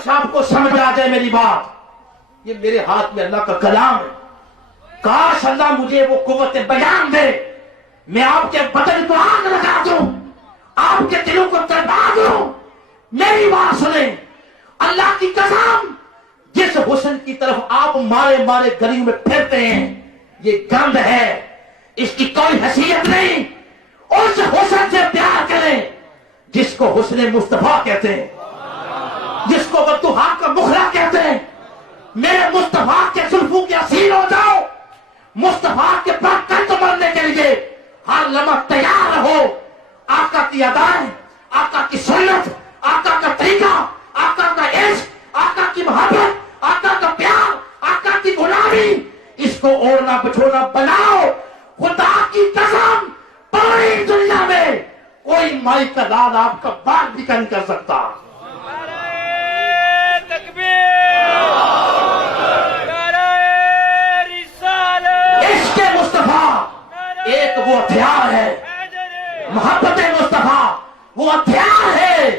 کاش آپ کو سمجھ آ جائے میری بات، یہ میرے ہاتھ میں اللہ کا کلام ہے، کاش اللہ مجھے وہ قوت بیان دے، میں آپ کے بدن کو آگ لگا دوں، آپ کے دلوں کو تڑپا دوں۔ میری بات سنیں، اللہ کی قسم، جس حسن کی طرف آپ مارے مارے گلیوں میں پھرتے ہیں یہ گند ہے، اس کی کوئی حیثیت نہیں۔ اس حسن سے پیار کریں جس کو حسن مصطفیٰ کہتے ہیں، جس کو بدوحا کا مخلہ کہتے ہیں۔ میرے مصطفیٰ کے زلفوں کے اسیر ہو جاؤ، مصطفیٰ کے پاس قد مرنے کے لیے ہر لمحہ تیار رہو۔ آقا کی ادائیں، آقا کی سنت، آقا کا طریقہ، آقا کا عشق، آقا کی محبت، آقا کا پیار، آقا کی غلامی، اس کو اوڑھنا بچھوڑنا بناؤ۔ خدا کی قسم، پوری دنیا میں کوئی مائی کا لال آپ کا باغ بھی نہیں کر سکتا۔ عشق مصطفیٰ ایک وہ ہتھیار ہے، محبت مصطفیٰ وہ ہتھیار ہے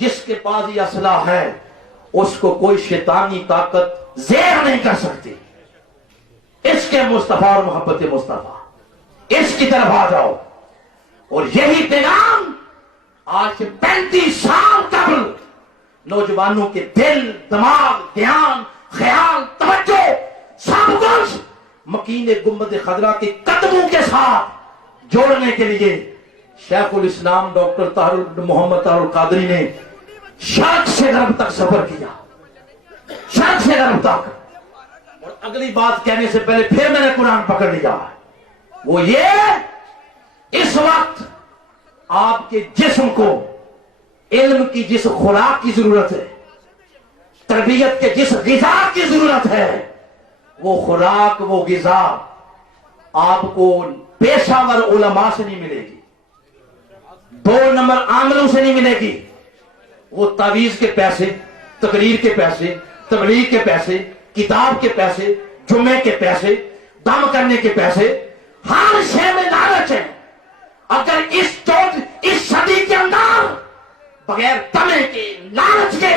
جس کے پاس یہ اسلحہ ہے، اس کو کوئی شیطانی طاقت زیر نہیں کر سکتی۔ عشق مصطفیٰ اور محبت مصطفیٰ، اس کی طرف آ جاؤ۔ اور یہی پیغام آج سے 35 سال قبل نوجوانوں کے دل، دماغ، دھیان، خیال، توجہ سب کچھ مکین گنبد خضرا کے قدموں کے ساتھ جوڑنے کے لیے شیخ الاسلام ڈاکٹر محمد طاہر القادری نے شرق سے غرب تک سفر کیا، شرق سے غرب تک۔ اور اگلی بات کہنے سے پہلے پھر میں نے قرآن پکڑ لیا، وہ یہ، اس وقت آپ کے جسم کو علم کی جس خوراک کی ضرورت ہے، تربیت کے جس غذا کی ضرورت ہے، وہ خوراک، وہ غذا آپ کو پیشہ ور علماء سے نہیں ملے گی، 2 نمبر عاملوں سے نہیں ملے گی۔ وہ تعویذ کے پیسے، تقریر کے پیسے، تبلیغ کے پیسے، کتاب کے پیسے، جمعے کے پیسے، دم کرنے کے پیسے، ہر شے میں لالچ ہے۔ اگر اس صدی کے اندر بغیر تمے کے، لالچ کے،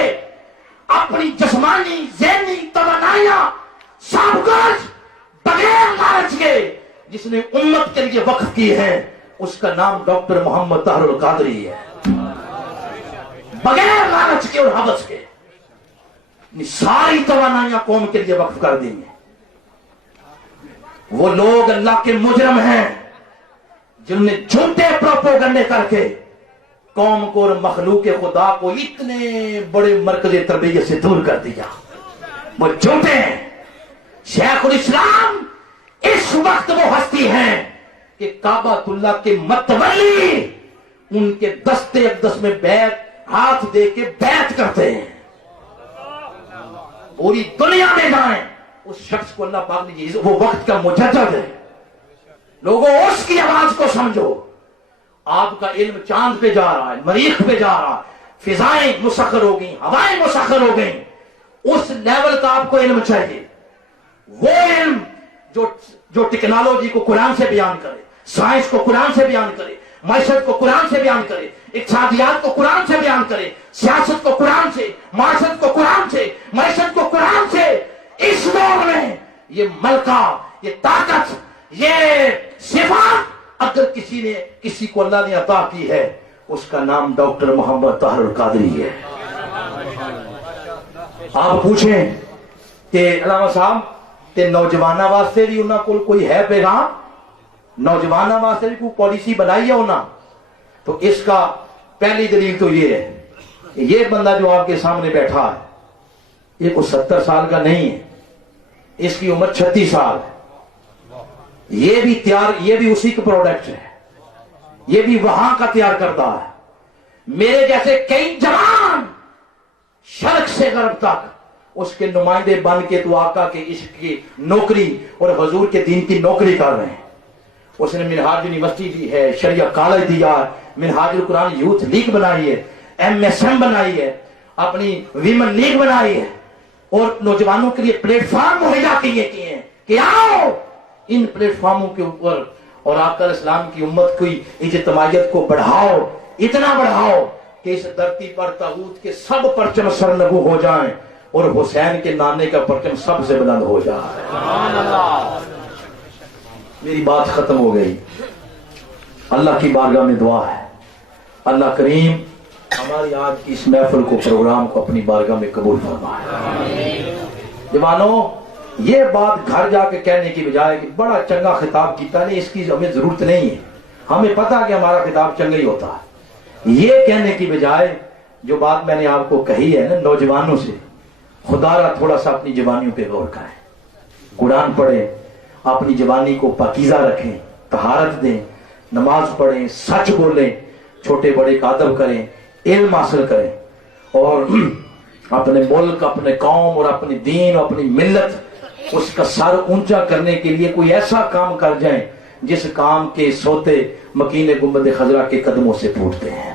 اپنی جسمانی ذہنی توانائیاں سب کچھ بغیر لالچ کے جس نے امت کے لیے وقف کی ہے، اس کا نام ڈاکٹر محمد طاہر القادری ہے۔ بغیر لالچ کے اور حوث کے ساری توانائیاں قوم کے لیے وقف کر دیں گے۔ وہ لوگ اللہ کے مجرم ہیں جنہوں نے جھوٹے پروپیگنڈے کر کے قوم کو اور مخلوق خدا کو اتنے بڑے مرکز تربیت سے دور کر دیا۔ وہ جھوٹے ہیں۔ شیخ الاسلام اس وقت وہ ہستی ہیں کہ کعبہ اللہ کے متولی ان کے دستے اقدس میں بیعت، ہاتھ دے کے بیعت کرتے ہیں۔ پوری دنیا میں جائیں، اس شخص کو اللہ پاک نے، وہ وقت کا مجدد ہے۔ لوگوں اس کی آواز کو سمجھو۔ آپ کا علم چاند پہ جا رہا ہے، مریخ پہ جا رہا ہے، فضائیں مسخر ہو گئیں، ہوائیں مسخر ہو گئیں۔ اس لیول کا آپ کو علم چاہیے، وہ علم جو ٹیکنالوجی کو قرآن سے بیان کرے، سائنس کو قرآن سے بیان کرے، معیشت کو قرآن سے بیان کرے، اقتصادیات کو قرآن سے بیان کرے، سیاست کو قرآن سے، معاشرت کو قرآن سے، معیشت کو قرآن سے۔ اس دور میں یہ ملکہ، یہ طاقت، یہ صفات اگر کسی نے، کسی کو اللہ نے عطا کی ہے، اس کا نام ڈاکٹر محمد طاہر القادری ہے۔ آپ پوچھیں کہ علامہ صاحب تے نوجوانوں واسطے بھی انہاں کول کوئی ہے پیغام؟ نوجوانوں واسطے بھی کوئی پالیسی بنائی ہے انہاں؟ تو اس کا پہلی دلیل تو یہ ہے، یہ بندہ جو آپ کے سامنے بیٹھا ہے یہ کوئی 70 سال کا نہیں ہے، اس کی عمر 36 سال ہے۔ یہ بھی یہ بھی اسی کا پروڈکٹ ہے، یہ بھی وہاں کا تیار کردہ ہے۔ میرے جیسے کئی جوان شرق سے غرب تک اس کے نمائندے بن کے تو آقا کے عشق کی نوکری اور حضور کے دین کی نوکری کر رہے ہیں۔ اس نے منہاج یونیورسٹی دی ہے، شریعہ کالج دیا، منہاج القرآن یوتھ لیگ بنائی ہے، MSM بنائی ہے، اپنی ویمن لیگ بنائی ہے، اور نوجوانوں کے لیے پلیٹ فارم مہیا کیے ہیں کہ آؤ ان پلیٹ فارموں کے اوپر اور آقا اسلام کی امت کی اجتماعیت کو بڑھاؤ، اتنا بڑھاؤ کہ اس دھرتی پر طاغوت کے سب پرچم سرنگو ہو جائیں اور حسین کے نانے کا پرچم سب سے بلند ہو جائے. سبحان اللہ. میری بات ختم ہو گئی. اللہ کی بارگاہ میں دعا ہے اللہ کریم ہماری آج کی اس محفل کو پروگرام کو اپنی بارگاہ میں قبول فرمائے. جوانوں یہ بات گھر جا کے کہنے کی بجائے کہ بڑا چنگا خطاب کیتا نہیں، اس کی ہمیں ضرورت نہیں ہے. ہمیں پتا کہ ہمارا خطاب چنگا ہی ہوتا ہے. یہ کہنے کی بجائے جو بات میں نے آپ کو کہی ہے نا نوجوانوں سے، خدا را تھوڑا سا اپنی جوانیوں پہ غور کریں. قرآن پڑھیں، اپنی جوانی کو پاکیزہ رکھیں، طہارت دیں، نماز پڑھیں، سچ بولیں، چھوٹے بڑے کا ادب کریں، علم حاصل کریں، اور اپنے ملک، اپنے قوم اور اپنی دین اور اپنی ملت اس کا سر اونچا کرنے کے لیے کوئی ایسا کام کر جائیں جس کام کے سوتے مکین گنبد خضرا کے قدموں سے پھوٹتے ہیں.